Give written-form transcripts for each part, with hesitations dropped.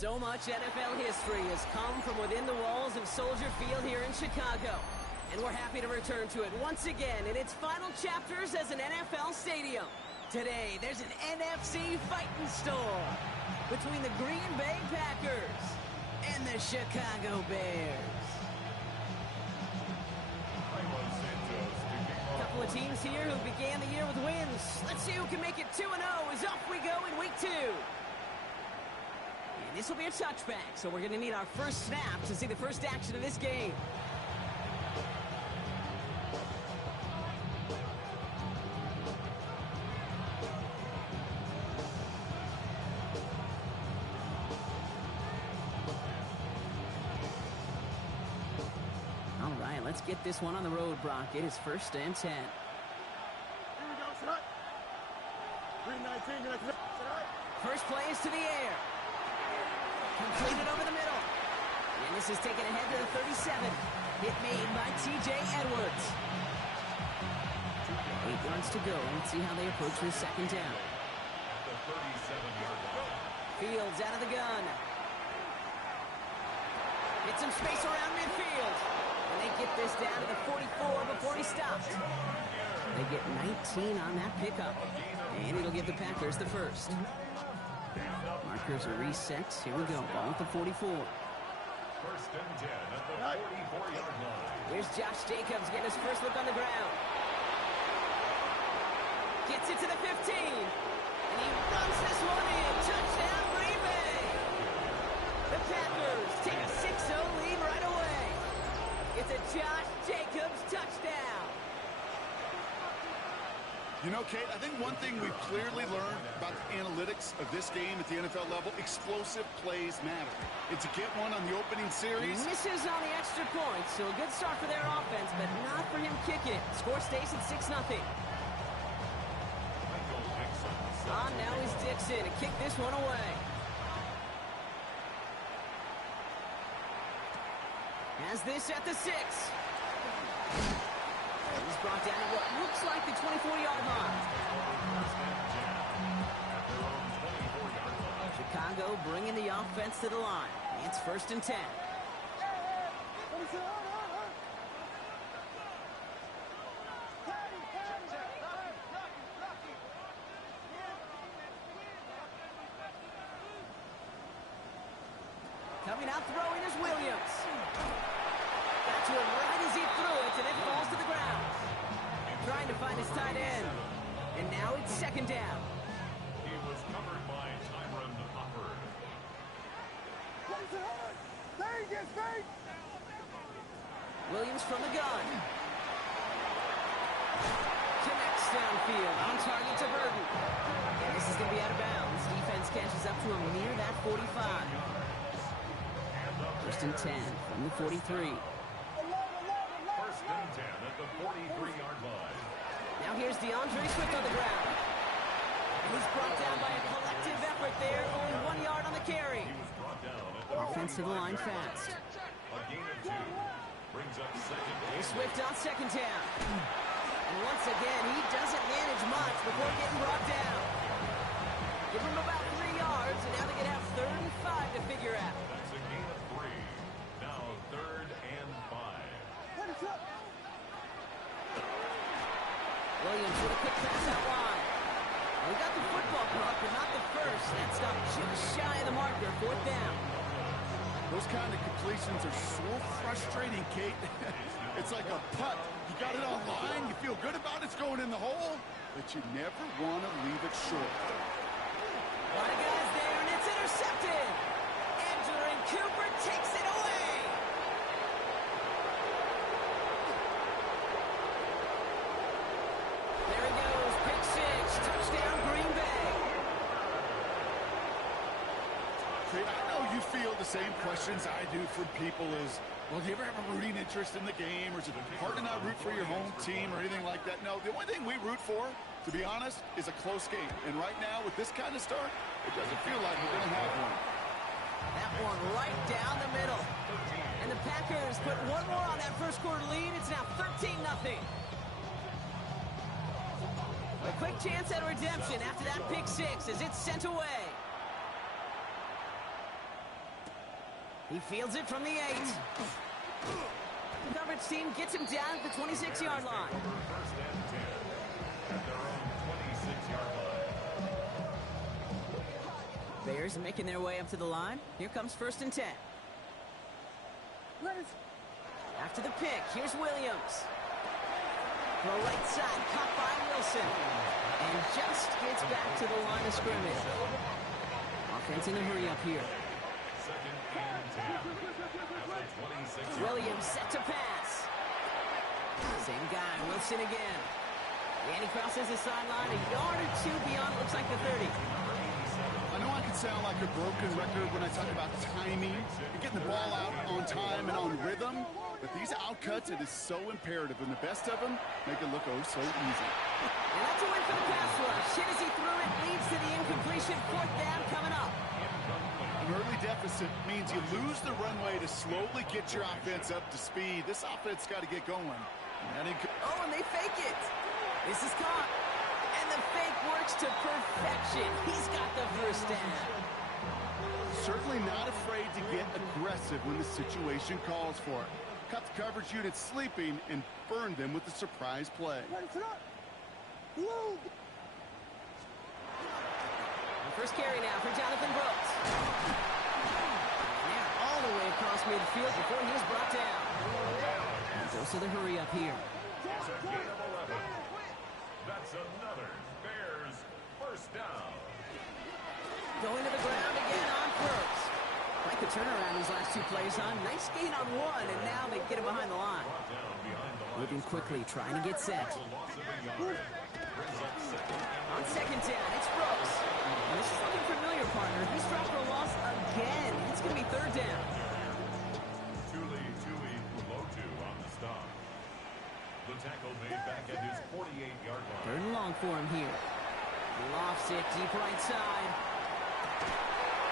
So much NFL history has come from within the walls of Soldier Field here in Chicago. And we're happy to return to it once again in its final chapters as an NFL stadium. Today, there's an NFC fighting storm between the Green Bay Packers and the Chicago Bears. A couple of teams here who began the year with wins. Let's see who can make it 2-0 as off we go in week 2. And this will be a touchback, so we're going to need our first snap to see the first action of this game. All right, let's get this one on the road, Brock. It is 1st and 10. Here we go, shot. 319, First play is to the air. Completed over the middle. And this is taken ahead to the 37. Hit made by T.J. Edwards. 8 yards to go. Let's see how they approach this second down. The 37-yard line. Fields out of the gun. Get some space around midfield. And they get this down to the 44 before he stops. They get 19 on that pickup. And it'll give the Packers the first. Markers are reset. Here we go. Ball at the 44. 1st and 10 at the 44-yard line. Here's Josh Jacobs getting his first look on the ground. Gets it to the 15. And he runs this one in. Touchdown, Green Bay. The Packers take a 6-0 lead right away. It's a Josh Jacobs touchdown. You know, Kate, I think one thing we've clearly learned about the analytics of this game at the NFL level, explosive plays matter. And to get one on the opening series... Misses on the extra point, so a good start for their offense, but not for him kicking it. Score stays at 6-0. On now is Dixon to kick this one away. Has this at the 6. He's brought down at what looks like the 24-yard line. Chicago bringing the offense to the line. It's 1st and 10. Coming out throwing is Williams. Got to him right as he threw it, and it falls to the ground. Trying to find his tight end. And now it's 2nd down. He was covered by Tyron Hopper. Williams from the gun. Connects downfield. On target to Burton. And this is going to be out of bounds. Defense catches up to him near that 45. 1st and 10 from the 43. 1st and 10 at the 43-yard line. Now here's DeAndre Swift on the ground. And he's brought down by a collective effort there. Only 1 yard on the carry. He was brought down at the Offensive line fast. A gain of 2 brings up 2nd and Swift on 2nd down. And once again, he doesn't manage much before getting brought down. Give him about 3 yards, and now they get out 3rd and 5 to figure out. That's a gain of 3. Now 3rd and 5. Williams with a quick pass out wide. We got the football caught, but not the first. That stopped just shy of the marker. 4th down. Those kind of completions are so frustrating, Kate. It's like a putt. You got it on line, you feel good about it's going in the hole, but you never want to leave it short. A lot of guys there, and it's intercepted. Edger and Cooper takes it away. There he goes, pick 6, touchdown Green Bay. Kate, I know you feel the same questions I do from people as, well, do you ever have a rooting interest in the game, or is it hard to not root for your home team or anything like that? No, the only thing we root for, to be honest, is a close game. And right now, with this kind of start, it doesn't feel like we're going to have one. That one right down the middle. And the Packers put one more on that first quarter lead. It's now 13-0. A quick chance at redemption after that pick 6 as it's sent away. He fields it from the 8. The coverage team gets him down at the 26-yard line. First and 10 at their own 26-yard line. Bears making their way up to the line. Here comes first and 10. After the pick, here's Williams. Throw right side, caught by Wilson. And just gets back to the line of scrimmage. Offense in a hurry up here. Second and 10 at the 26-yard line. Williams set to pass. Same guy, Wilson again. And he crosses the sideline a yard or two beyond, looks like the 30. I know I can sound like a broken record when I talk about timing and getting the ball out on time and on rhythm, but these outcuts, it is so imperative, and the best of them make it look oh so easy. And that's a win for the pass rush. Hit as he threw it, leads to the incompletion. Fourth down coming up. An early deficit means you lose the runway to slowly get your offense up to speed. This offense got to get going. And they fake it. This is caught. And the fake works to perfection. He's got the first down. Certainly not afraid to get aggressive when the situation calls for it. Cut the coverage unit sleeping and burn them with a surprise play. First carry now for Jonathan Brooks. Now all the way across midfield before he was brought down. And goes to the hurry up here. It's a gain of 11. That's another Bears first down. Going to the ground again on Brooks. Like the turnaround these last two plays on. Nice gain on one, and now they get him behind the line. Moving quickly, trying to get set. On second down, it's Brooks. And this is looking familiar, partner. He's dropped for a loss again. It's going to be third down. Tuli Tuipulotu on the stop. The tackle made back at his 48-yard line. Third and long for him here. Lofts it deep right side.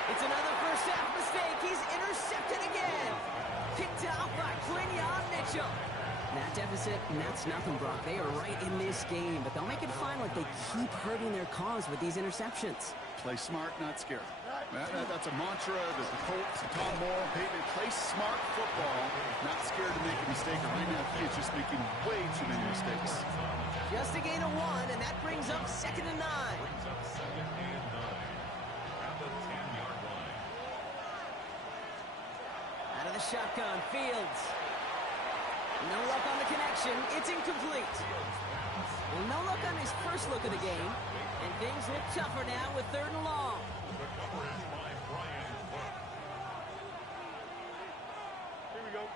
It's another first half mistake. He's intercepted again. Picked off by Quinyon Mitchell. That deficit, and that's nothing, Brock. They are right in this game, but they'll make it fine like they keep hurting their cause with these interceptions. Play smart, not scared. That's a mantra that the Colts, Tom Moore, Peyton, play smart football, not scared to make a mistake. And right now, he is just making way too many mistakes. Just a gain of one, and that brings up second and 9. Brings up second and 9 at the 10-yard line. Out of the shotgun, Fields. No luck on the connection. It's incomplete. Well, no luck on his first look of the game. And things look tougher now with third and long. The coverage by Brian Cook. Here we go.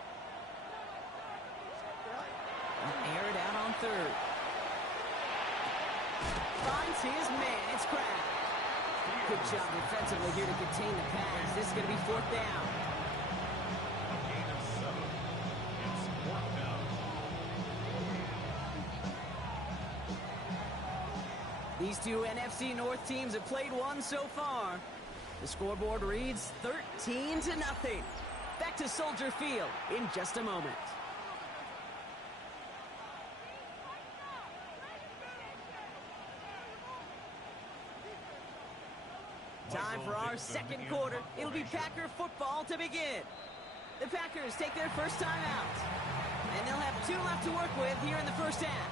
Air it out on third. Finds his man. It's Kraft. Good job defensively here to contain the pass. This is going to be fourth down. A gain of 7. It's fourth down. These two NFC North teams have played one so far. The scoreboard reads 13-0. Back to Soldier Field in just a moment. Time for our second quarter. It'll be Packer football to begin. The Packers take their first time out. And they'll have 2 left to work with here in the first half.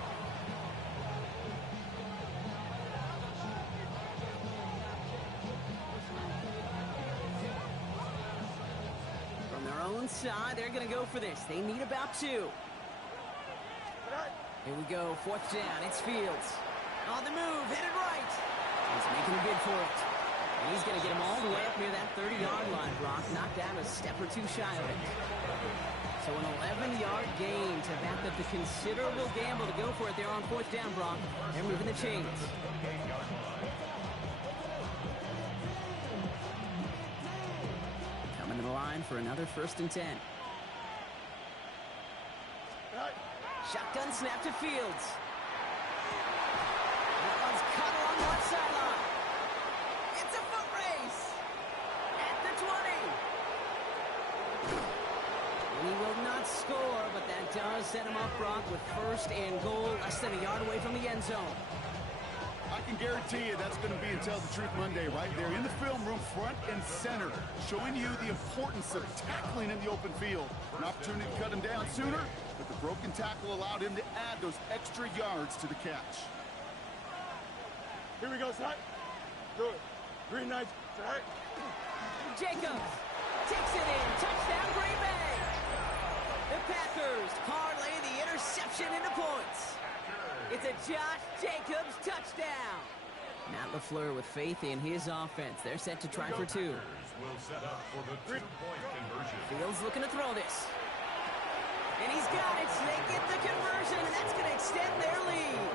From their own side, they're going to go for this. They need about 2. Here we go, fourth down. It's Fields. On the move, headed right. He's making a bid for it. And he's going to get him all the way up near that 30-yard line, Brock. Knocked down a step or two shy of it. So an 11-yard gain to back up the considerable gamble to go for it there on fourth down, Brock. They're moving the chains. Coming to the line for another first and 10. Shotgun snap to Fields. That one's cut along the left sideline. It's a foot race at the 20. And he will not score, but that does set him up, Brock, with first and goal, less than a yard away from the end zone. I can guarantee you that's going to be until the Truth Monday right there in the film room, front and center, showing you the importance of tackling in the open field. An opportunity to cut him down sooner, but the broken tackle allowed him to add those extra yards to the catch. Here we go, Sapp. Good. Green Knights, Sapp. Jacobs takes it in. Touchdown, Green Bay. The Packers parlay the interception into points. It's a Josh Jacobs touchdown. Matt LaFleur with faith in his offense. They're set to try for two. Will set up for the 2-point conversion. Fields looking to throw this. And he's got it. They get the conversion, and that's going to extend their lead.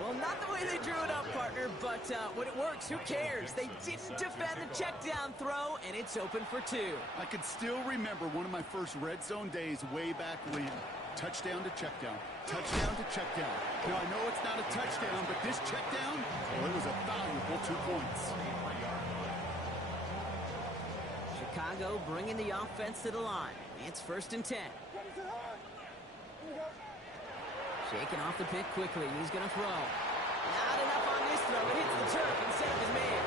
Well, not the way they drew it up, partner, but when it works, who cares? They didn't defend the check down throw, and it's open for two. I can still remember one of my first red zone days way back when. Touchdown to check down. Touchdown to check down. Now, I know it's not a touchdown, but this check down, well, it was a valuable 2 points. Chicago bringing the offense to the line. It's 1st and 10. Shaking off the pick quickly. He's going to throw. Not enough on this throw. It hits the turf instead of his man.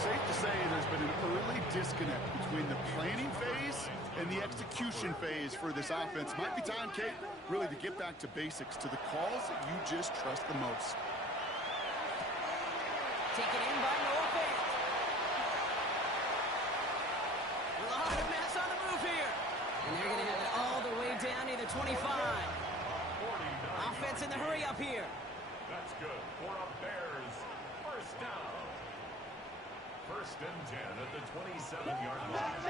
Safe to say there's been an early disconnect between the planning phase and the execution phase for this offense. Might be time, Kate, really to get back to basics, to the calls that you just trust the most. Taken in by Noah Fant. A lot of mess on the move here. And they're going to have it all the way down near the 25. Offense in the hurry up here. That's good for a Bears first down. 1st and 10 at the 27-yard line.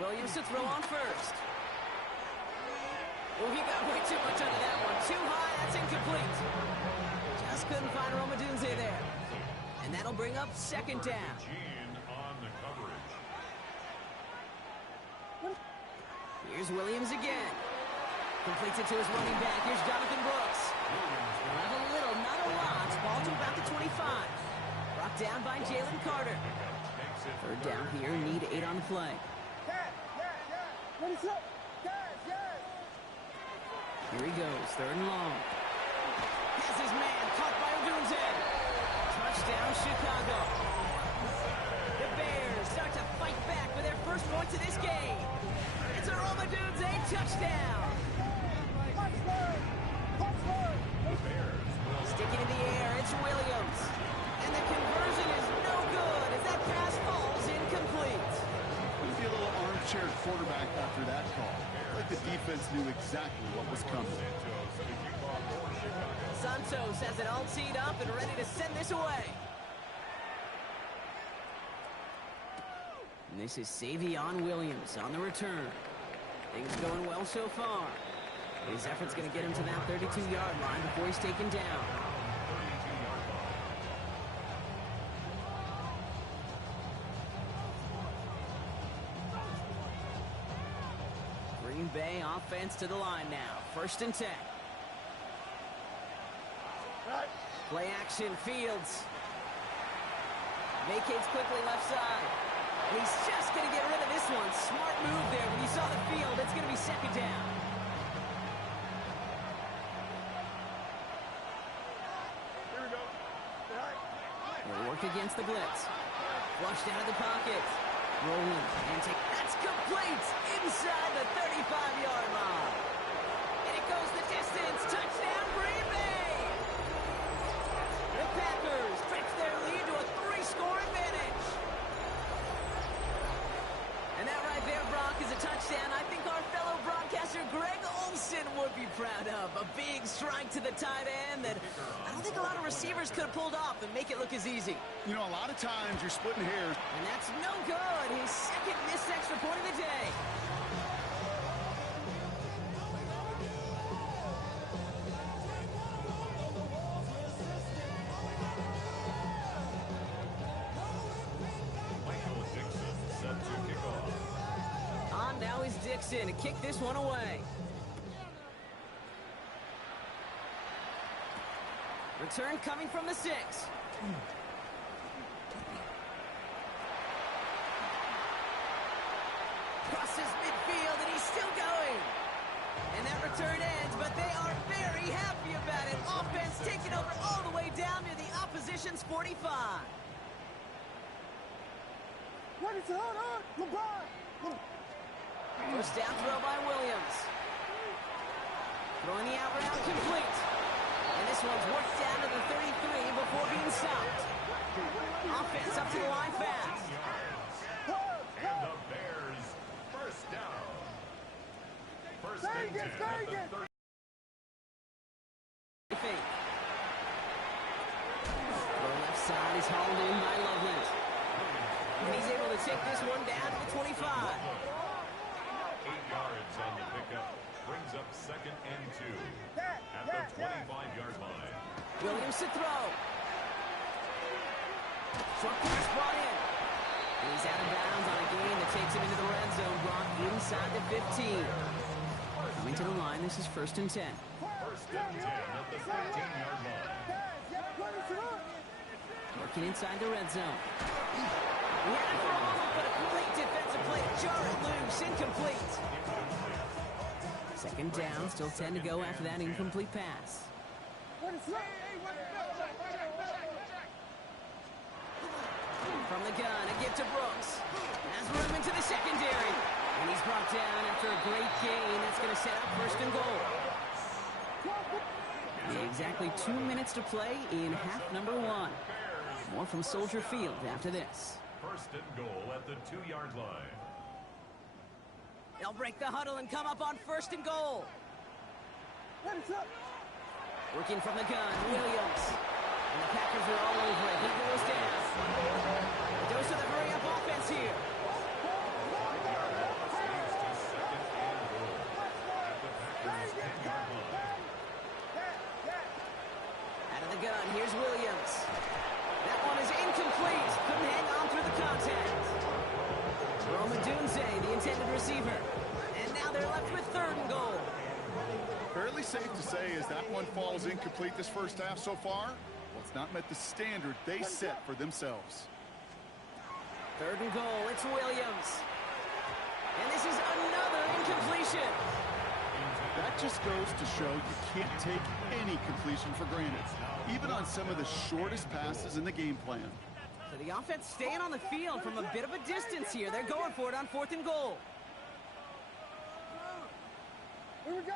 Williams to throw on first. Oh, he got way too much under that one. Too high, that's incomplete. Just couldn't find Romadunze there. And that'll bring up 2nd down. Gene on the coverage. Here's Williams again. Completes it to his running back. Here's Jonathan Brooks. They'll have a little, not a lot. Ball to about the 25. Brought down by Jalen Carter. 3rd down here. Need 8 on the play. Here he goes. 3rd and long. Has his man caught by Odunze. Touchdown, Chicago. The Bears start to fight back for their first points of this game. It's a Romadunze touchdown. Sticking in the air, it's Williams. And the conversion is no good as that pass falls incomplete. Could be a little armchair quarterback after that call. Like the defense knew exactly what was coming. Santos has it all teed up and ready to send this away. And this is Savion Williams on the return. Things going well so far. His effort's going to get him to that 32-yard line before he's taken down. Green Bay offense to the line now. 1st and 10. Play action, Fields. Vacates quickly left side. And he's just going to get rid of this one. Smart move there. When you saw the field, it's going to be 2nd down. Here we go. They'll work against the blitz. Flushed out of the pocket. Rolling and take. That's complete inside the 35-yard line. And it goes the distance. Touchdown, Green Bay. The Packers stretch their lead to a 3-score advantage. And that right there, Brock, is a touchdown I think our fellow broadcaster Greg Olsen would be proud of. A big strike to the tight end that I don't think a lot of receivers could have pulled off and make it look as easy. You know, a lot of times you're splitting hairs. And that's no good. His 2nd missed extra point of the day. Now is Dixon to kick this one away. Return coming from the 6. Crosses midfield and he is still going. And that return ends, but they are very happy about it. Offense taking over all the way down near the opposition's 45. What is it? Hold on. LeBron. First down throw by Williams. Throwing the out route complete. And this one's worked down to the 33 before being stopped. Offense up to the line fast. And the Bears first down. First and 10 at the 30. Throw left side is hauled in by Loveland. And he's able to take this one down to the 25. 8 yards on the pickup. Brings up second and 2 at the 25-yard line. Williams to throw. Short pass brought in. And he's out of bounds on a gain that takes him into the red zone, brought inside the 15. Coming to the line, this is first and 10. First and 10 at the 13-yard line. Working inside the red zone. He had it for a moment, but a great defensive play. Jar it loose, incomplete. Second down, still 10 to go after that incomplete pass. From the gun, a give to Brooks. Has room into the secondary. And he's brought down after a great gain. That's going to set up first and goal. Exactly 2 minutes to play in half number 1. More from Soldier Field after this. First and goal at the 2-yard line. They'll break the huddle and come up on first and goal. Working from the gun, Williams. And the Packers are all over it. He goes down. Dose of the hurry-up offense here. Out of the gun, here's Williams. That one is incomplete. Couldn't hang on through the contact. Roma Dunze, the intended receiver. And now they're left with third and goal. Fairly safe to say as that one falls incomplete this first half so far, well, it's not met the standard they set for themselves. Third and goal, it's Williams. And this is another incompletion. That just goes to show you can't take any completion for granted, even on some of the shortest passes in the game plan. So the offense staying on the field from a bit of a distance here. They're going for it on fourth and goal. Here we go.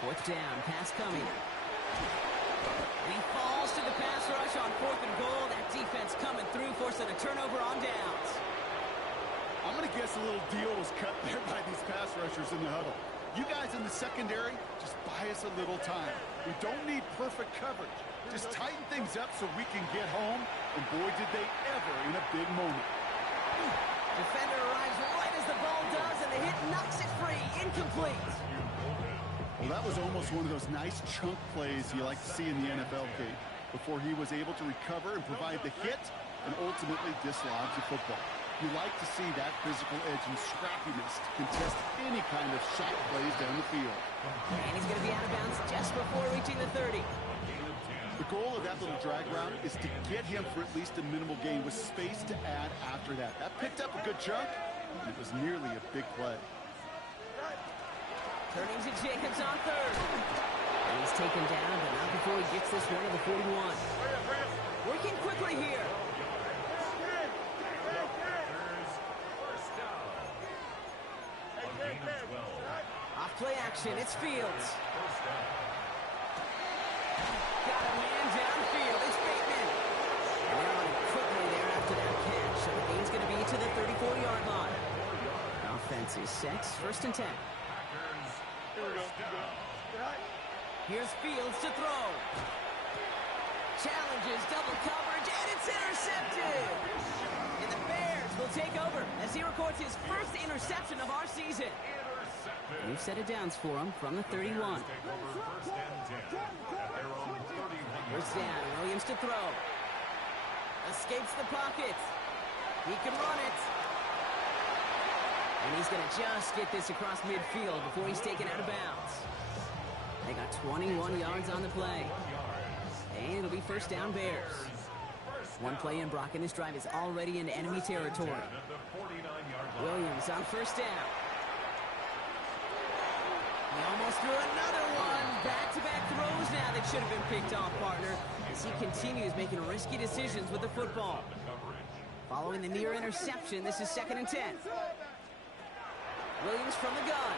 Fourth down, pass coming. And he falls to the pass rush on fourth and goal. That defense coming through, forcing a turnover on downs. I'm going to guess a little deal was cut there by these pass rushers in the huddle. You guys in the secondary, just buy us a little time. We don't need perfect coverage. Just tighten things up so we can get home, and boy, did they ever in a big moment. Defender arrives right as the ball does, and the hit knocks it free. Incomplete. Well, that was almost one of those nice chunk plays you like to see in the NFL, Kate, before he was able to recover and provide the hit and ultimately dislodge the football. You like to see that physical edge and scrappiness to contest any kind of shot plays down the field. And he's going to be out of bounds just before reaching the 30. The goal of that little drag route is to get him for at least a minimal gain with space to add after that. That picked up a good chunk, and it was nearly a big play. Turning to Jacobs on third. And he's taken down, but not before he gets this one to the 41. Working quickly here. Off play action, it's Fields. Got a man downfield, it's Bateman. And they're on it quickly there after that catch. So the gain's going to be to the 34-yard line. Offense is set, first and 10. Here's Fields to throw. Challenges, double coverage, and it's intercepted. And the Bears will take over as he records his first interception of our season. We've set it down for him from the 31. First down, Williams to throw. Escapes the pocket. He can run it. And he's going to just get this across midfield before he's taken out of bounds. They got 21 yards on the play. And it'll be first down Bears. One play in, Brock, and this drive is already in enemy territory. At the 49-yard line. Williams on first down. He almost threw another one. Back-to-back throws now that should have been picked off, partner, as he continues making risky decisions with the football. Following the near interception, this is 2nd and 10. Williams from the gun.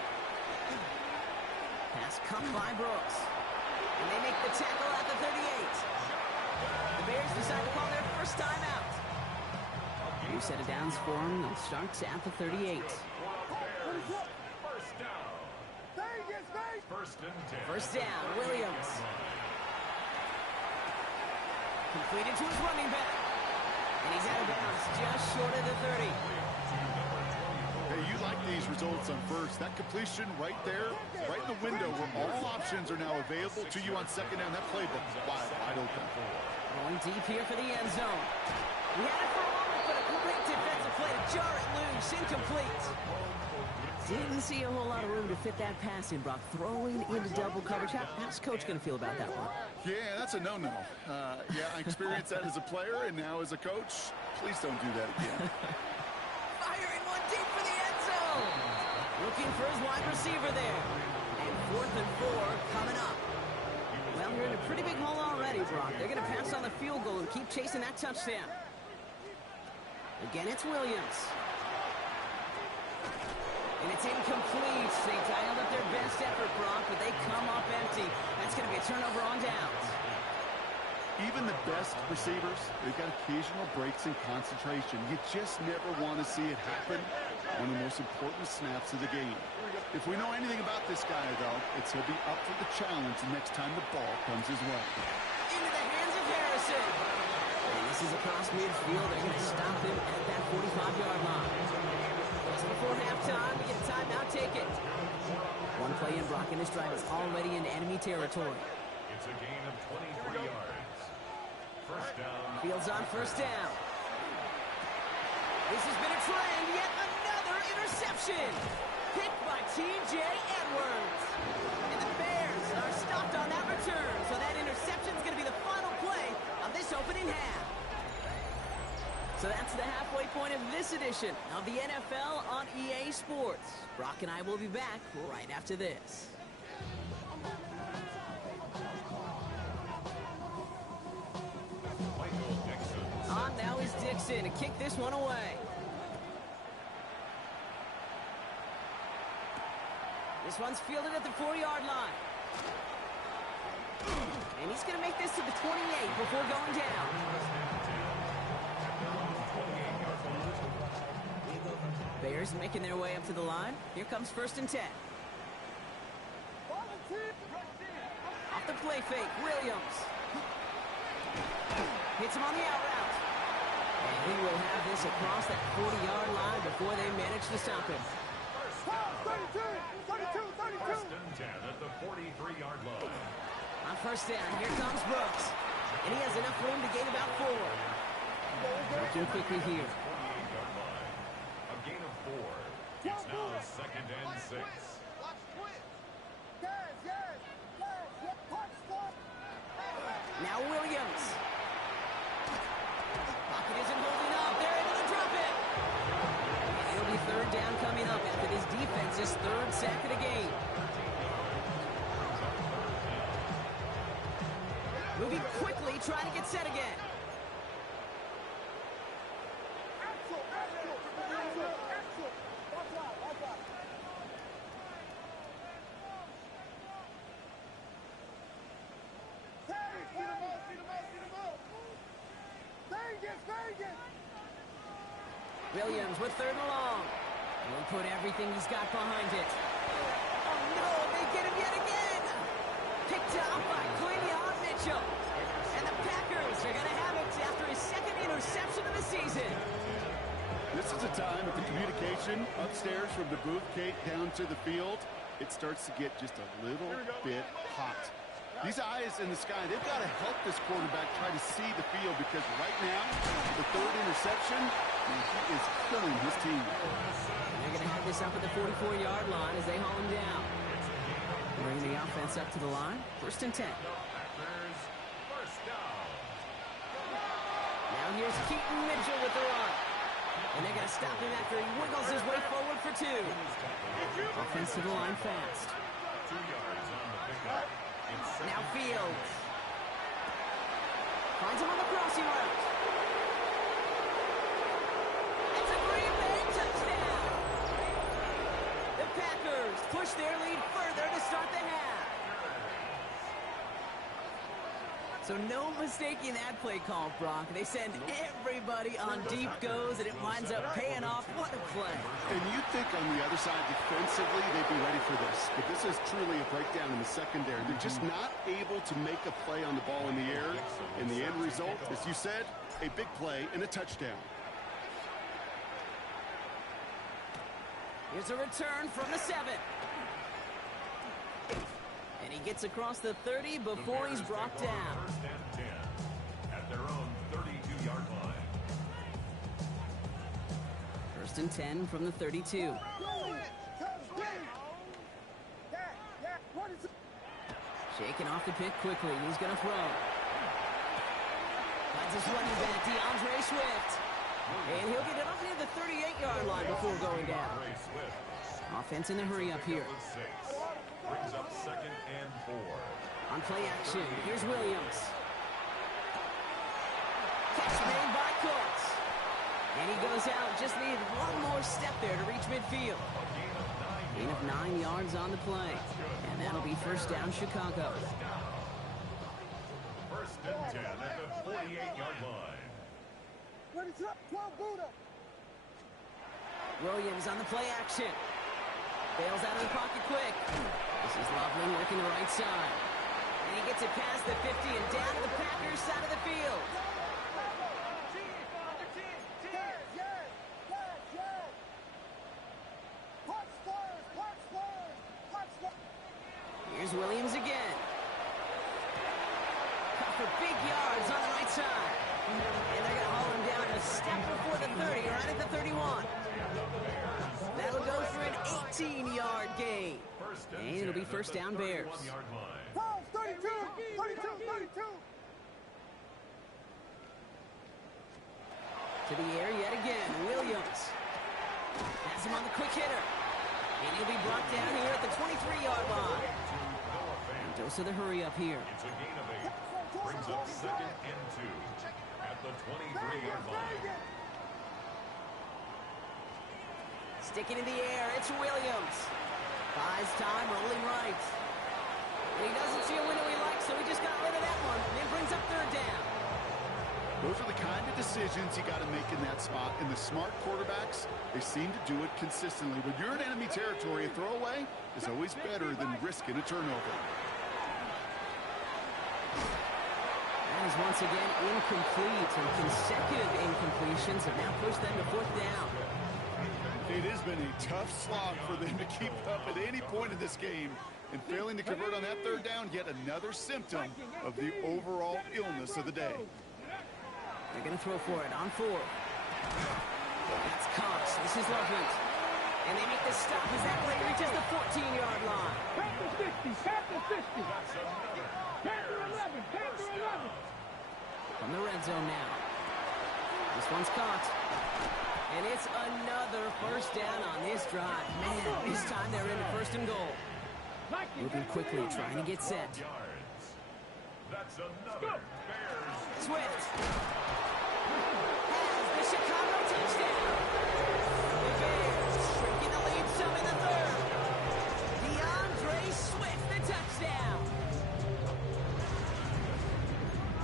Pass cut by Brooks. And they make the tackle at the 38. The Bears decide to call their first timeout. New set of downs for them. They'll start at the 38. First down, Williams. Completed to his running back. And he's out of bounds, just short of the 30. Hey, you like these results on first. That completion right there, right in the window where all options are now available to you on second down. That playbook is wide open. Going deep here for the end zone. He had it for a moment, but a great defensive play to jar it loose. Incomplete. Didn't see a whole lot of room to fit that pass in, Brock. Throwing into double coverage. How's Coach going to feel about that one? Yeah, that's a no-no. Yeah, I experienced that as a player, and now as a coach, please don't do that again. Firing one deep for the end zone. Looking for his wide receiver there. And 4th and 4 coming up. Well, you're in a pretty big hole already, Brock. They're going to pass on the field goal and keep chasing that touchdown. Again, it's Williams. And it's incomplete. They dialed up their best effort, Brock, but they come up empty. That's going to be a turnover on downs. Even the best receivers, they've got occasional breaks in concentration. You just never want to see it happen on the most important snaps of the game. If we know anything about this guy, though, it's he'll be up for the challenge next time the ball comes his way. Into the hands of Harrison. And this is across midfield. They're going to stop him at that 45-yard line. Just before halftime, we get a timeout, take it. One play in, Brock, and this drive is already in enemy territory. It's a gain of 23 yards. First down. Fields on first down. This has been a trend, yet another interception. Picked by T.J. Edwards. And the Bears are stopped on that return, so that interception is going to be the final play of this opening half. So that's the halfway point of this edition of the NFL on EA Sports. Brock and I will be back right after this. On now is Dixon to kick this one away. This one's fielded at the 4-yard line. And he's going to make this to the 28 before going down. Bears making their way up to the line. Here comes 1st and 10. Off the play fake, Williams. Hits him on the out route. And he will have this across that 40-yard line before they manage to stop him. 1st and 10 at the 43-yard line. On first down, here comes Brooks. And he has enough room to gain about 4. Working quickly here. A gain of 4. It's now 2nd and 6. Now Williams. Pocket isn't holding up. They're able to drop it. And it'll be 3rd down coming up after this defense's 3rd sack of the game. Moving quickly, trying to get set again. Williams with 3rd and long. Will put everything he's got behind it. Oh no, they get him yet again. Picked off by Quinion Mitchell. And the Packers are going to have it after his 2nd interception of the season. This is a time with the communication upstairs from the booth cake down to the field. It starts to get just a little bit hot. These eyes in the sky, they've got to help this quarterback try to see the field because right now, the 3rd interception, he is killing his team. They're going to have this up at the 44-yard line as they haul him down. Bringing the offense up to the line. 1st and 10. First down. Now potential with the run. And they're going to stop him after he wiggles his way forward for 2. Offense to the line fast. 2 yards on the pickup. Now Fields. Finds him on the crossing route. It's a Green Bay touchdown. The Packers push their lead further to start the half. So no mistaking that play call, Brock. They send everybody on deep goes, and it winds up paying off. What a play. And you'd think on the other side, defensively, they'd be ready for this. But this is truly a breakdown in the secondary. They're just not able to make a play on the ball in the air. And the end result, as you said, a big play and a touchdown. Here's a return from the 7. And he gets across the 30 before he's brought down. First and 10 at their own 32-yard line. First and 10 from the 32. Shaking off the pick quickly. He's going to throw. Finds his running back, DeAndre Swift. And he'll get it up near the 38-yard line before going down. Offense in the hurry up here. Brings up 2nd and 4. On play action, here's Williams. Catch made by Cooks. And he goes out. Just needed one more step there to reach midfield. Gain of 9 yards on the play. And that'll be first down, Chicago. First and 10 at the 48-yard line. Williams on the play action. Bails out of the pocket quick. This is Loveland working the right side. And he gets it past the 50 and down to the Packers side of the field. Here's Williams again. Cut for big yards on the right side. And they're going to haul him down a step before the 30, right at the 31. That'll go for an 18-yard gain. And it'll be first down, Bears. 32. To the air yet again, Williams. Has him on the quick hitter. And he'll be brought down here at the 23-yard line. And dose of the hurry up here. It's a gain of 8. Brings up 2nd and 2 at the 23-yard line. Sticking in the air, it's Williams. Buys time, rolling right. And he doesn't see a window he likes, so he just got rid of that one. And then brings up 3rd down. Those are the kind of decisions you got to make in that spot. And the smart quarterbacks, they seem to do it consistently. When you're in enemy territory, a throwaway is always better than risking a turnover. That is once again incomplete, and consecutive incompletions have now pushed them to 4th down. It has been a tough slog for them to keep up at any point in this game. And failing to convert on that 3rd down, yet another symptom of the overall illness of the day. They're going to throw for it on 4. That's Cox. This is Loveland. And they make the stop as that play reaches the 14-yard line. Panther 60. Panther 11. From the red zone now. This one's caught. And it's another first down on this drive. Man, this time they're into 1st and goal. Moving quickly, trying to get set. That's another Bears. Swift has the Chicago touchdown. The Bears shrinking the lead some in the 3rd. DeAndre Swift, the touchdown.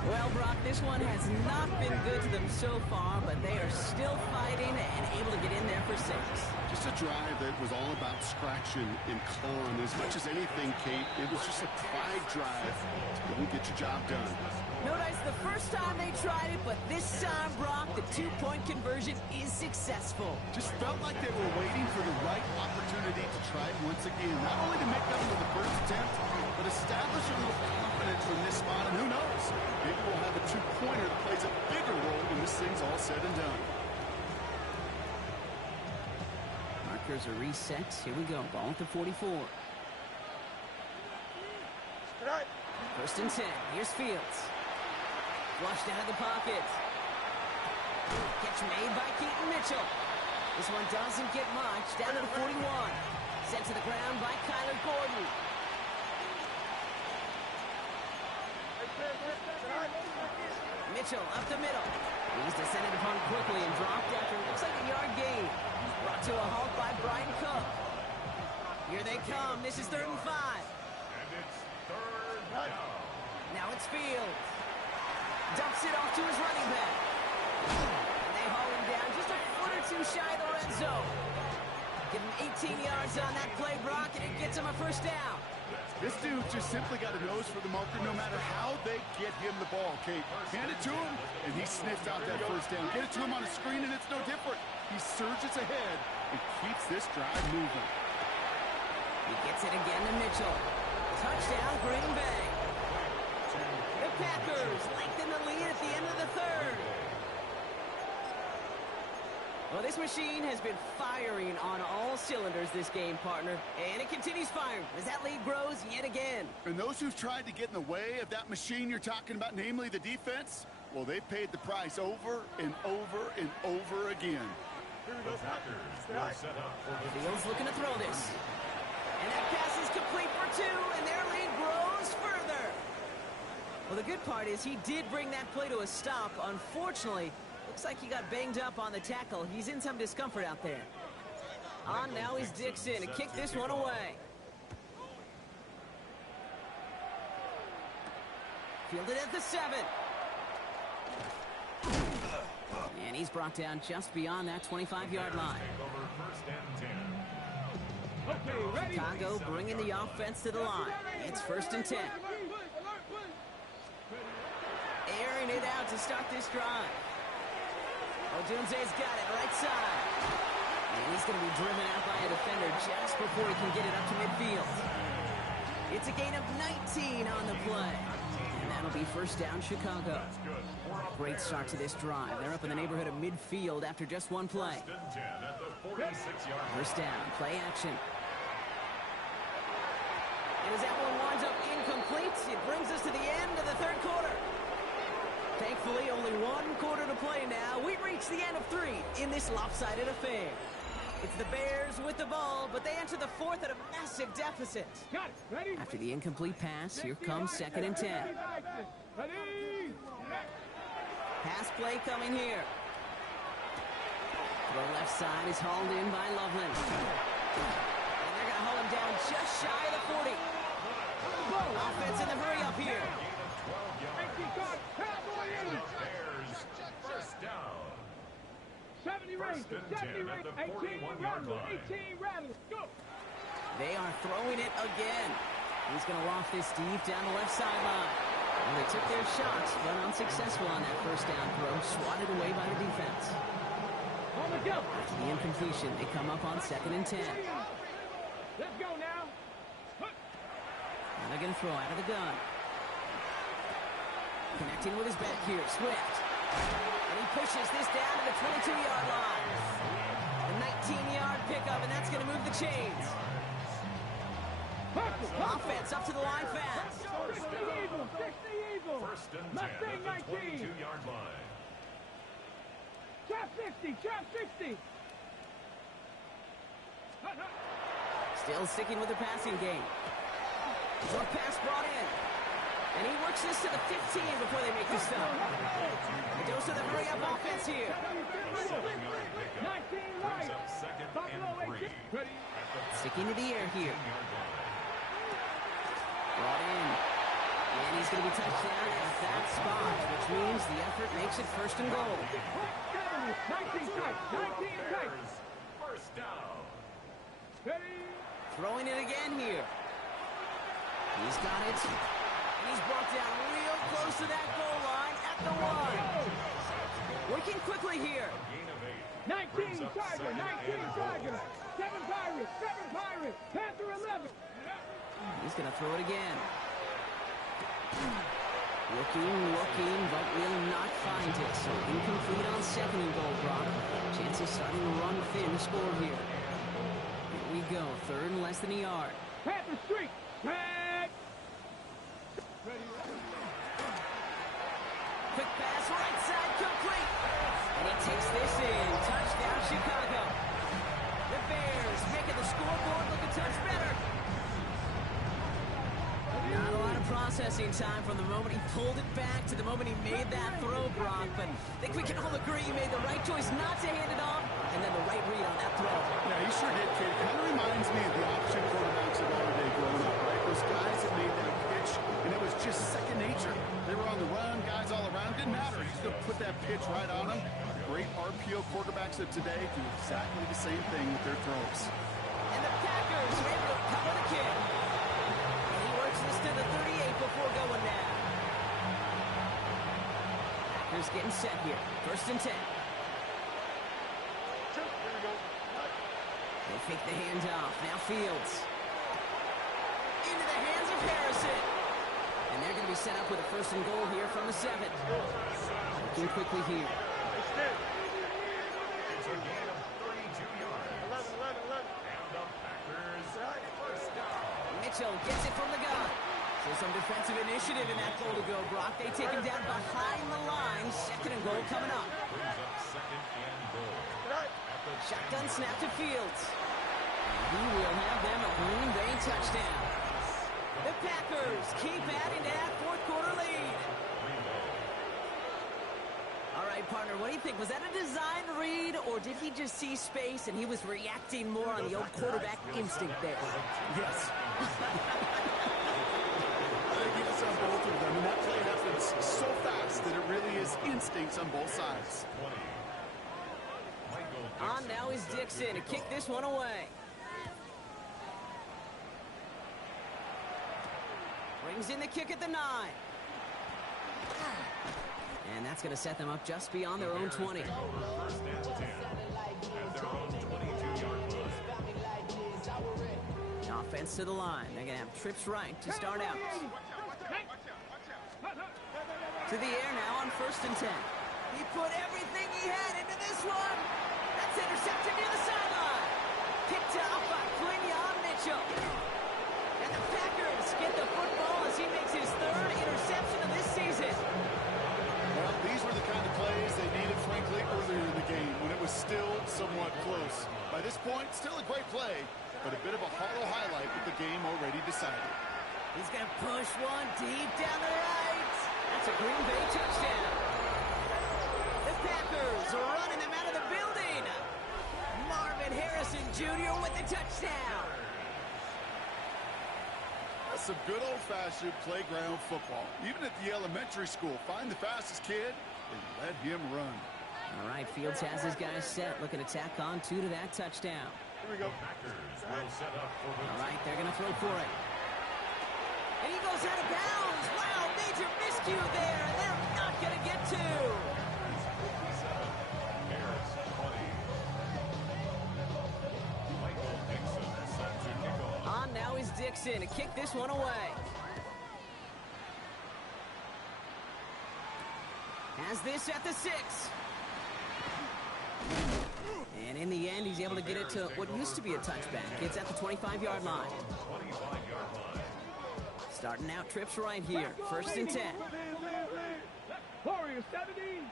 Well, Brock, this one has not been good to them so far, but they are still fighting and able to get in there for 6. Just a drive that was all about scratching and clawing. As much as anything, Kate, it was just a pride drive to go and get your job done. Notice the first time they tried it, but this time, Brock, the 2-point conversion is successful. Just felt like they were waiting for the right opportunity to try it once again. Not only to make up for the first attempt, but establish a little confidence from this spot. And who knows, maybe we'll have a 2-pointer that plays a bigger role when this thing's all said and done. Markers are reset. Here we go. Ball at the 44. First and 10. Here's Fields. Flushed out of the pocket. Catch made by Keaton Mitchell. This one doesn't get much. Down to the 41. Sent to the ground by Kyler Gordon. Mitchell up the middle. He's descended upon quickly and dropped after it looks like a yard gain. Brought to a halt by Brian Cook. Here they come. This is 3rd and 5. And it's 3rd down. Now it's Fields. Dumps it off to his running back. And they haul him down just a foot or two shy of the red zone. Give him 18 yards on that play, Brock, and it gets him a 1st down. This dude just simply got a nose for the marker no matter how they get him the ball, Kate. Hand it to him, and he sniffs out that 1st down. Get it to him on a screen, and it's no different. He surges ahead and keeps this drive moving. He gets it again to Mitchell. Touchdown, Green Bay. The Packers lengthen the lead at the end of the 3rd. Well, this machine has been firing on all cylinders this game, partner. And it continues firing as that lead grows yet again. And those who've tried to get in the way of that machine you're talking about, namely the defense, well, they've paid the price over and over and over again. The Packers will set up for the Fields looking to throw this. And that pass is complete for 2, and their lead grows further. Well, the good part is he did bring that play to a stop. Unfortunately, looks like he got banged up on the tackle. He's in some discomfort out there. On now is Dixon to kick this one away. Fielded at the 7. And he's brought down just beyond that 25-yard line. Chicago bringing the offense to the line. It's 1st and 10. Airing it out to start this drive. Odunze's got it right side. And he's going to be driven out by a defender just before he can get it up to midfield. It's a gain of 19 on the play. And that'll be 1st down, Chicago. Great start to this drive. They're up in the neighborhood of midfield after just one play. 1st down, play action. And as that one winds up incomplete, it brings us to the end of the 3rd quarter. Thankfully, only 1 quarter to play now. We reach the end of 3 in this lopsided affair. It's the Bears with the ball, but they enter the 4th at a massive deficit. After the incomplete pass, here comes 2nd and 10. Pass play coming here. The left side is hauled in by Loveland. And they're going to haul him down just shy of the 40. Offense in the hurry up here. Bears, 1st down. 70 range, 70 range, 18 rattle, 18 rattle, go! They are throwing it again. He's going to loft this deep down the left sideline. Well, they took their shots, but unsuccessful on that 1st down throw, swatted away by the defense. On the go! After the incompletion, they come up on 2nd and 10. Let's go now! And they're going to throw out of the gun. Connecting with his back here, Swift. And he pushes this down to the 22-yard line. A 19-yard pickup, and that's going to move the chains. Offense up to the line fast. 60 Eagles, 60 Eagles. 1st and 10 at the 22-yard line. Trap 60, trap 60. Still sticking with the passing game. Short pass brought in. And he works this to the 15 before they make the stop. A dose of the hurry-up offense here. 19 right. Buffalo 8. Sticking to the air here. Brought in. And he's going to be touched down at that spot, which means the effort makes it 1st and goal. 19 tight, 19 tight. 1st down. Throwing it again here. He's got it. And he's brought down real close to that goal line at the 1. Working quickly here. 19 Tiger, 19 Tiger. 7 Pirates, 7 Pirates. Panther 11. He's going to throw it again. Looking, but will not find it. So incomplete on 2nd and goal, Brock. Chances starting to run thin to score here. Here we go, 3rd and less than a yard. Panther Street. Red. Quick pass, right side, complete. And he takes this in. Touchdown, Chicago. The Bears making the scoreboard look a touch better. Not a lot of processing time from the moment he pulled it back to the moment he made that throw, Brock. But I think we can all agree he made the right choice not to hand it off, and then the right read on that throw. Yeah, he sure did, kid. Kind of reminds me of the option quarterbacks of our day growing up, right? Those guys that made that pitch, and it was just second nature. They were on the run, guys all around. Didn't matter. He's going to put that pitch right on them. Great RPO quarterbacks of today do exactly the same thing with their throws. And the Packers are able to cover the kick. And he works this to the 38 before going down. Packers getting set here. 1st and 10. They fake the handoff. Now Fields. Into the hands of Harrison. And they're going to be set up with a 1st and goal here from the 7. Looking quickly here. It's a gain of 32 yards. 11. And the Packers first down. Mitchell gets it from the gun. So some defensive initiative in that goal to go, Brock. They take him down behind the line. 2nd and goal coming up. Brings up 2nd and goal. Shotgun snap to Fields. And he will have them a Green Bay touchdown. The Packers keep adding to that 4th quarter lead. All right, partner, what do you think? Was that a design read, or did he just see space and he was reacting more on the old quarterback instinct there? Yes. I think it's on both of them, and that play happens so fast that it really is instincts on both sides. On now is Dixon to kick this one away. Brings in the kick at the 9. And that's going to set them up just beyond their own 20. 1st and 10 at their own 22-yard line. Offense to the line. They're going to have trips right to start out. To the air now on 1st and 10. He put everything he had into this one. That's intercepted near the sideline. Picked up by Quinyon Mitchell. And the Packers get the football as he makes his 3rd interception of this season. Well, these were the kind of plays they needed, frankly, earlier in the game when it was still somewhat close. By this point, still a great play, but a bit of a hollow highlight with the game already decided. He's going to push one deep down the right. That's a Green Bay touchdown. The Packers are running them out of the building. Marvin Harrison Jr. with the touchdown. That's some good old-fashioned playground football. Even at the elementary school, find the fastest kid and let him run. All right, Fields has his guys set. Looking to tack on 2 to that touchdown. Here we go. Packers will set up for the All right, they're going to throw for it. And he goes out of bounds. Wow, major miscue there, and they're not going to get to. Bears 20. Michael Dixon set to kick off. On now is Dixon to kick this one away. Has this at the 6. And in the end, he's able to get it to what used to be a touchback. It's at the 25-yard line. 25-yard line. Starting out trips right here. 1st and 10. Warriors 70.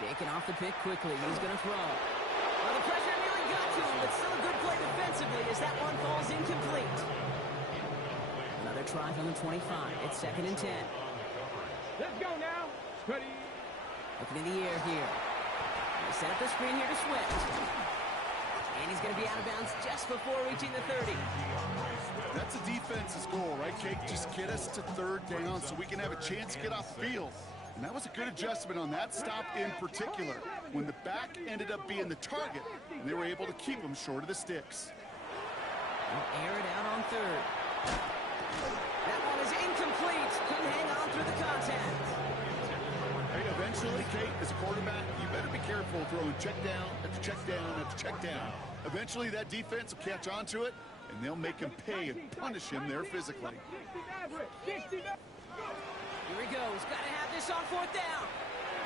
Shaking off the pick quickly. He's going to throw. Well, the pressure nearly got to him, but still a good play defensively as that one falls incomplete. Another try from the 25. It's 2nd and 10. Let's go now. Ready. Looking in the air here. They set up the screen here to Swift. And he's going to be out of bounds just before reaching the 30. That's a defense's goal, right, Kate? Just get us to 3rd down so we can have a chance to get off the field. And that was a good adjustment on that stop in particular, when the back ended up being the target, and they were able to keep him short of the sticks. They'll air it out on 3rd. That one is incomplete. Couldn't hang on through the contact. Hey, eventually, Kate, as a quarterback, you better be careful throwing check down after check down after check down. Eventually, that defense will catch on to it, and they'll make him pay and punish him there physically. Here he goes. Got to have this on 4th down.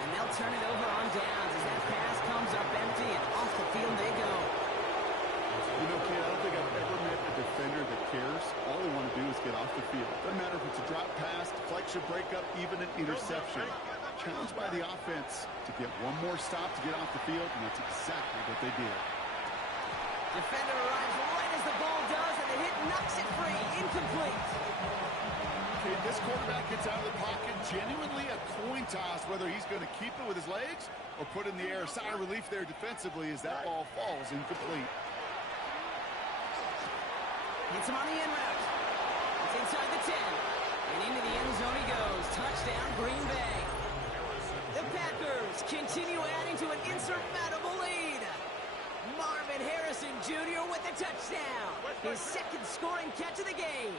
And they'll turn it over on downs as that pass comes up empty, and off the field they go. You know, Kate, I don't think I've ever met a defender that cares. All they want to do is get off the field. Doesn't matter if it's a drop pass, deflection, breakup, even an interception. challenged by the offense to get one more stop to get off the field, and that's exactly what they did. Defender arrives right as the ball does, and the hit knocks it free. Incomplete. Okay, this quarterback gets out of the pocket, genuinely a coin toss whether he's going to keep it with his legs or put it in the air. Sigh of relief there defensively as that ball falls incomplete. Hits him on the in route. It's inside the 10. And into the end zone he goes. Touchdown, Green Bay. The Packers continue adding to an insurmountable lead. Marvin Harrison Jr. with the touchdown. His second scoring catch of the game.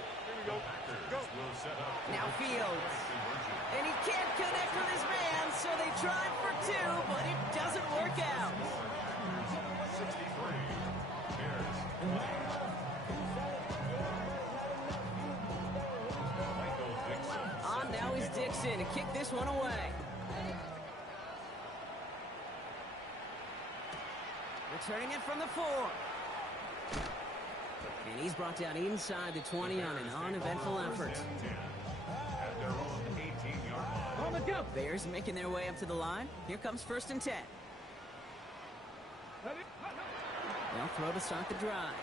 Now Fields. And he can't connect with his man, so they tried for two, but it doesn't work out. On now is Dixon to kick this one away. Returning it from the 4. And he's brought down inside the 20 on an uneventful effort. On the jump. Bears making their way up to the line. Here comes 1st and 10. They'll throw to start the drive.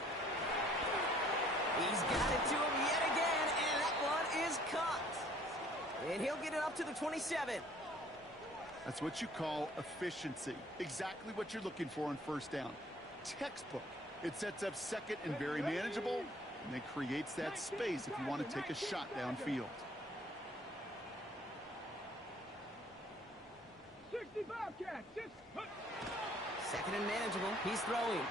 He's got it to him yet again, and that one is caught. And he'll get it up to the 27. That's what you call efficiency. Exactly what you're looking for on 1st down. Textbook. It sets up 2nd and very manageable, and it creates that space if you want to take a shot downfield. 65 catch. 2nd and manageable. He's throwing.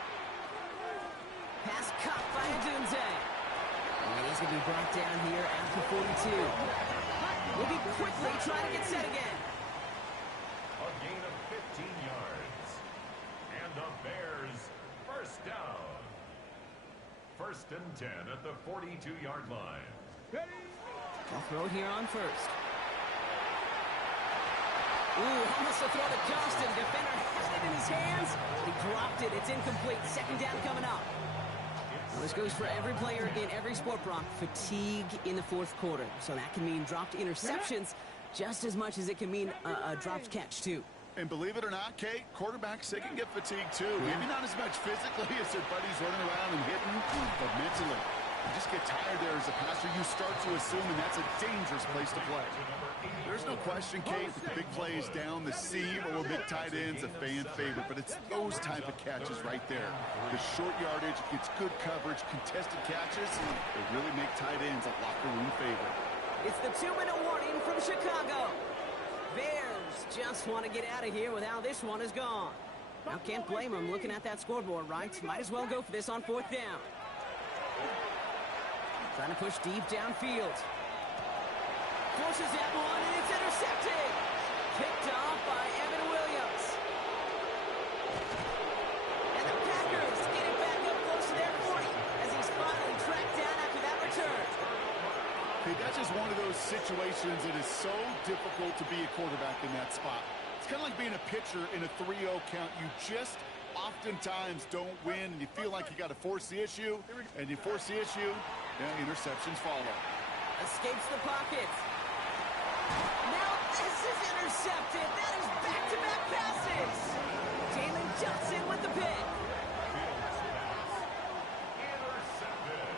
Pass caught by Adunze. And he's going to be brought down here at the 42. We'll be quickly trying to get set again. A gain of 15 yards. And the Bears, 1st down. 1st and 10 at the 42-yard line. They'll throw it here on 1st. Ooh, almost a throw to Johnston. Defender had it in his hands, but he dropped it. It's incomplete. 2nd down coming up. Well, this goes for every player in every sport, Brock. Fatigue in the 4th quarter. So that can mean dropped interceptions just as much as it can mean a dropped catch, too. And believe it or not, Kate, quarterbacks, they can get fatigued, too. Maybe not as much physically as their buddies running around and hitting, but mentally. You just get tired there as a passer. You start to assume, and that's a dangerous place to play. There's no question, Kate, with the big plays down the seam or big tight ends, a fan favorite. But it's those type of catches right there. The short yardage, gets good coverage, contested catches. They really make tight ends a locker room favorite. It's the 2-minute warning from Chicago. Bears just want to get out of here with how this one is gone. Now, can't blame them looking at that scoreboard, right? Might as well go for this on 4th down. Trying to push deep downfield. Forces that one, and it's intercepted. Picked off by Evan Williams. And the Packers get it back up close to their 40 as he's finally tracked down after that return. Okay, that's just one of those situations that is so difficult to be a quarterback in that spot. It's kind of like being a pitcher in a 3-0 count. You just oftentimes don't win, and you feel like you got to force the issue, and you force the issue, interceptions follow. Escapes the pocket. Now this is intercepted. That is back-to-back passes. Jalen Johnson with the pick. Intercepted.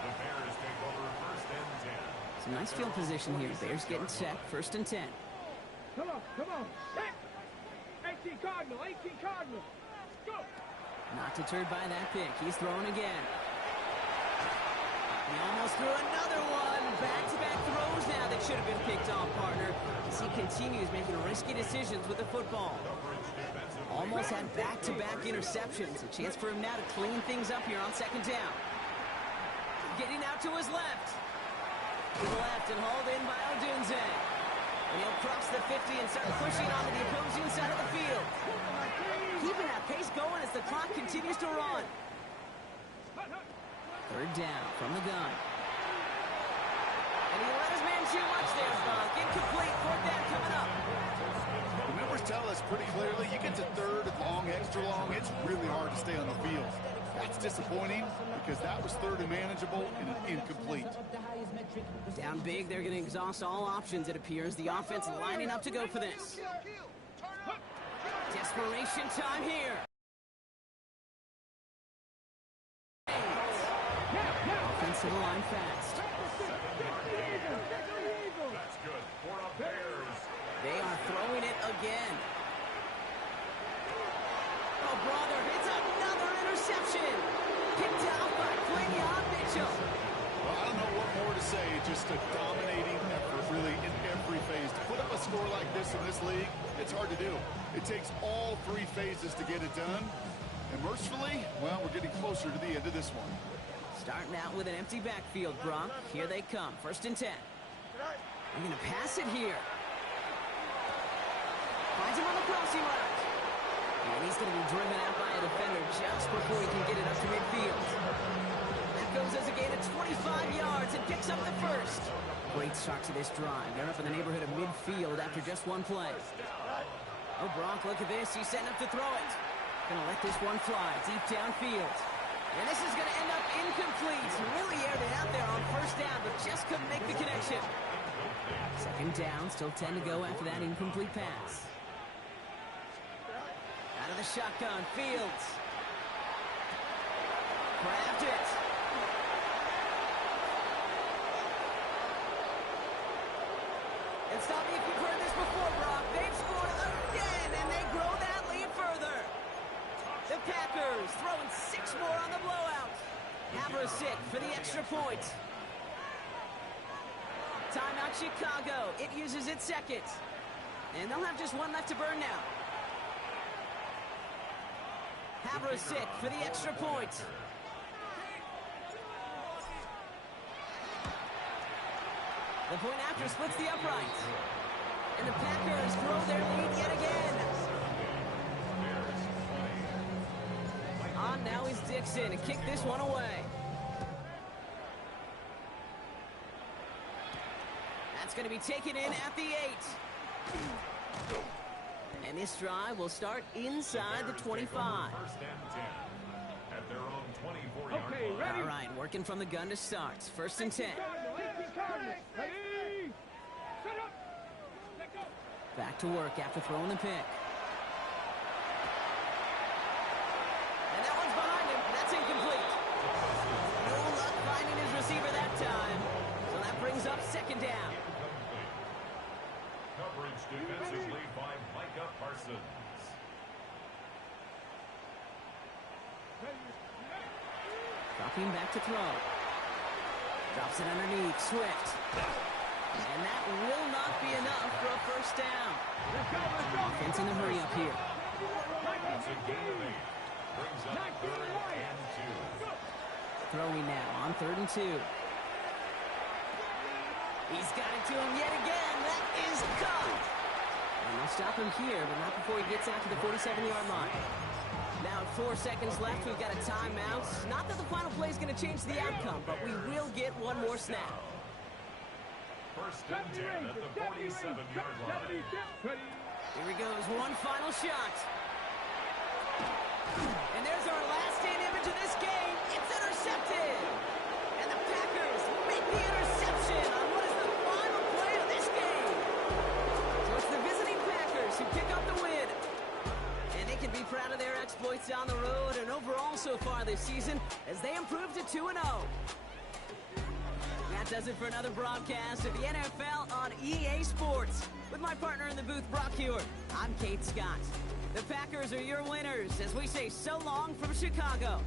The Bears take over 1st and 10. Some nice field position here. Bears getting set. 1st and 10. Come on. 18 Cardinal. Go. Not deterred by that pick. He's throwing again. He almost threw another one. Back-to-back throws now that should have been picked off, partner. As he continues making risky decisions with the football. Almost had back-to-back interceptions. A chance for him now to clean things up here on 2nd down. Getting out to his left. To the left and hauled in by Odunze. And he'll cross the 50 and start pushing onto the opposing side of the field. Keeping that pace going as the clock continues to run. 3rd down from the gun. And he let his man too much there, Buck. Incomplete. 4th down coming up. The numbers tell us pretty clearly, you get to 3rd and long, extra long, it's really hard to stay on the field. That's disappointing, but because that was third and manageable and an incomplete. Down big, they're going to exhaust all options, it appears. The offense lining up to go for this. Desperation time here. Offensive line fast. That's good for the Bears. They are throwing it again. Oh, brother, it's another interception. Picked out by Quinion Mitchell. Well, I don't know what more to say. Just a dominating effort, really, in every phase. To put up a score like this in this league, it's hard to do. It takes all three phases to get it done. And mercifully, well, we're getting closer to the end of this one. Starting out with an empty backfield, Brock. Here they come. 1st and 10. They're going to pass it here. Finds him on the crossing route. And he's going to be driven out by a defender just before he can get it up to midfield. That goes as a gain of 25 yards and picks up the first. Great start to this drive. They're up in the neighborhood of midfield after just one play. Oh, Brock, look at this. He's setting up to throw it. Going to let this one fly deep downfield. And this is going to end up incomplete. Really aired it out there on 1st down, but just couldn't make the connection. 2nd down, still 10 to go after that incomplete pass. Out of the shotgun, Fields. Grabbed it. And stop me if you've heard this before, Brock. They've scored again, and they grow that lead further. The Packers throwing 6 more on the blowout. Haversick for the extra point. Timeout Chicago. It uses its 2nd. And they'll have just one left to burn now. Haversick for the extra point. The point after splits the upright. And the Packers grow their lead yet again. On now is Dixon to kick this one away. That's going to be taken in at the 8. And this drive will start inside the 25. 1st and 10 at their own 24-yard line. All right, working from the gun to start. 1st and 10. Back to work after throwing the pick. And that one's behind him. That's incomplete. No luck finding his receiver that time. So that brings up 2nd down. Coverage defensively by Micah Parsons. Dropping back to throw. Drops it underneath. Swift. And that will not be enough for a 1st down. Offense in the hurry up here. That's a gain of 8. Brings up 3rd and 2. Throwing now on 3rd and 2. He's got it to him yet again. That is caught. And they'll stop him here, but not before he gets out to the 47-yard line. Now, 4 seconds left. We've got a timeout. Not that the final play is going to change the outcome, but we will get one more snap. 1st and 10 at the 47-yard line. Here he goes. One final shot. And there's our last-stand image of this game. It's intercepted. And the Packers make the interception on what is the final play of this game. So it's the visiting Packers who pick up the win. And they can be proud of their exploits on the road and overall so far this season as they improve to 2-0. That does it for another broadcast of the NFL on EA Sports. With my partner in the booth, Brock Hewitt, I'm Kate Scott. The Packers are your winners as we say so long from Chicago.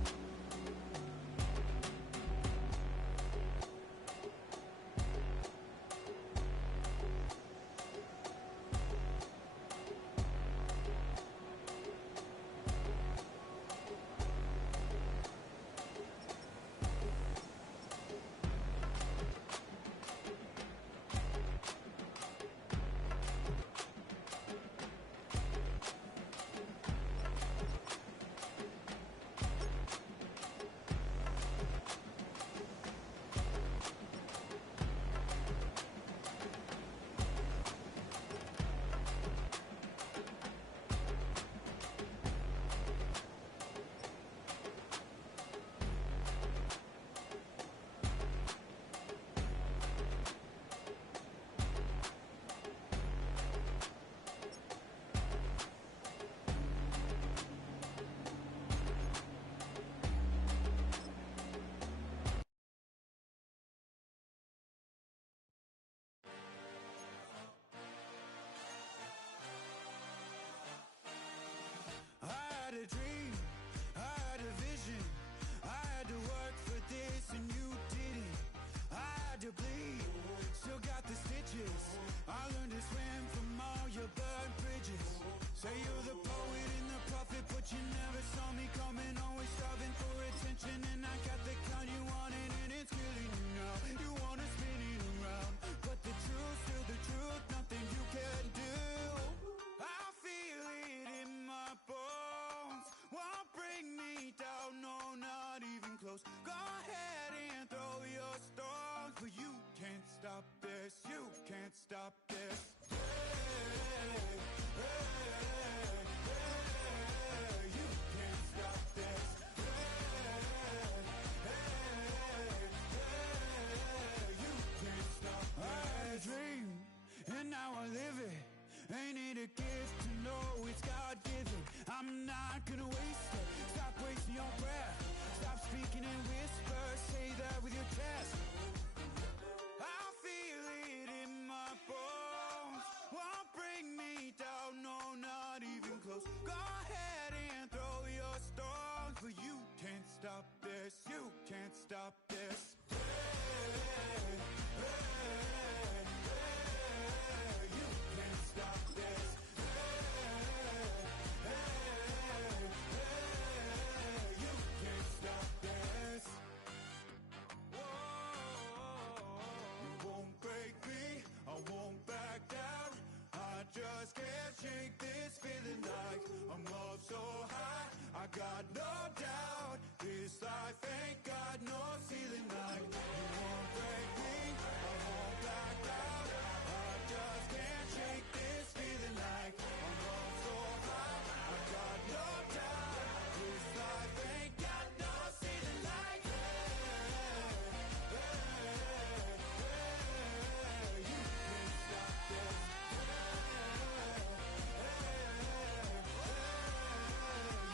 Ain't it a gift to know it's God-given? I'm not gonna waste it. Stop wasting your breath. Stop speaking in whispers. Say that with your chest. I feel it in my bones. Won't bring me down, no, not even close. Go ahead and throw your stones, but you can't stop this. You can't stop this. Hey, hey, hey, you can't stop this. Hey, hey, hey, you can't stop this. You won't break me, I won't back down. I just can't shake this feeling like I'm up so high. I got no doubt this life ain't got no ceiling like. You won't break me, I won't back down. I just can't shake this feeling like I'm up so high. I got no doubt this life ain't got no ceiling like. You can't stop this.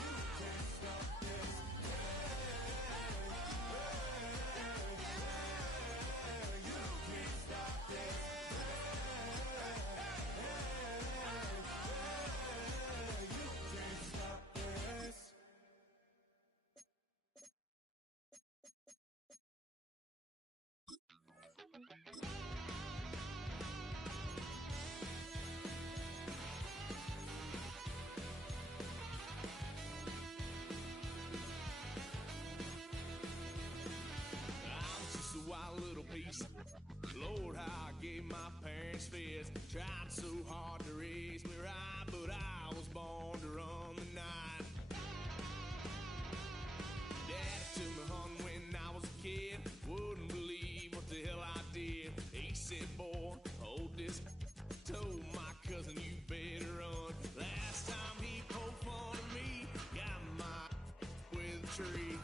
You can't stop this. You can't stop this. You can't stop this. I was just a wild little piece. Lord, how I gave my parents fits. Tried so hard to raise me right, but I was born to run the night. Daddy took me hunting when I was a kid. Wouldn't believe what the hell I did. He said, boy, hold this. Told my cousin, you better run. Last time he poked fun at me, got my with a tree.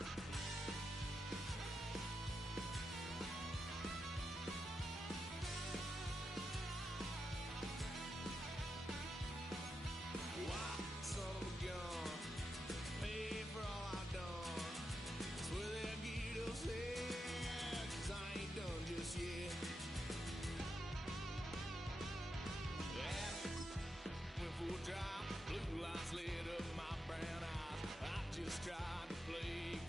Why, son of a gun, pay for all I've done. Swear they'll get upset, 'cause I ain't done just yet. Yeah, went for a drive, blue lights lit up my brown eyes. I just tried to play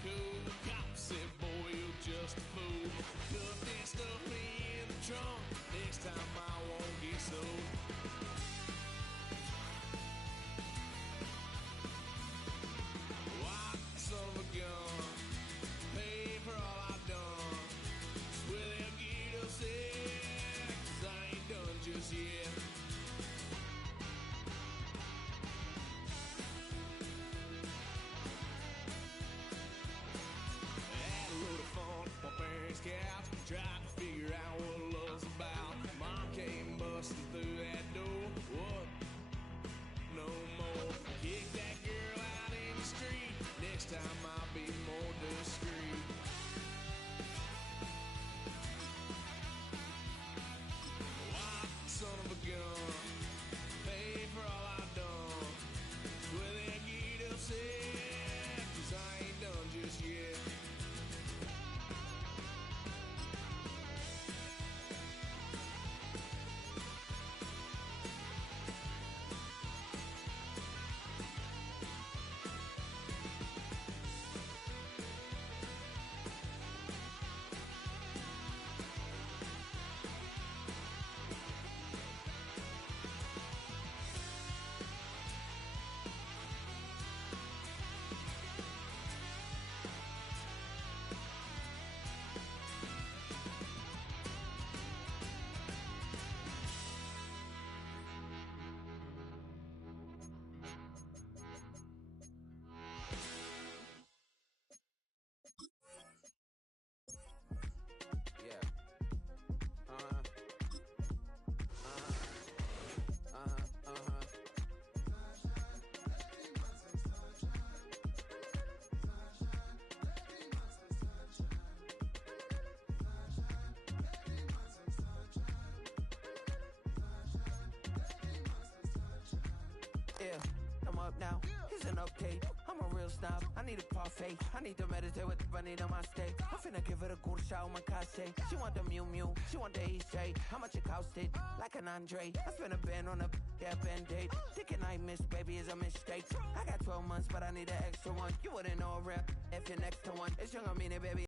up now. Here's an update. I'm a real snob. I need a parfait. I need to meditate with the bunny on my stay. I'm finna give it a good shot on my case. She want the Mew Mew. She want the EJ. How much it costed? Like an Andre. I spent a band on a band-aid. Thinking I miss, baby, is a mistake. I got 12 months, but I need an extra one. You wouldn't know a rep if you're next to one. It's young, I mean it, baby.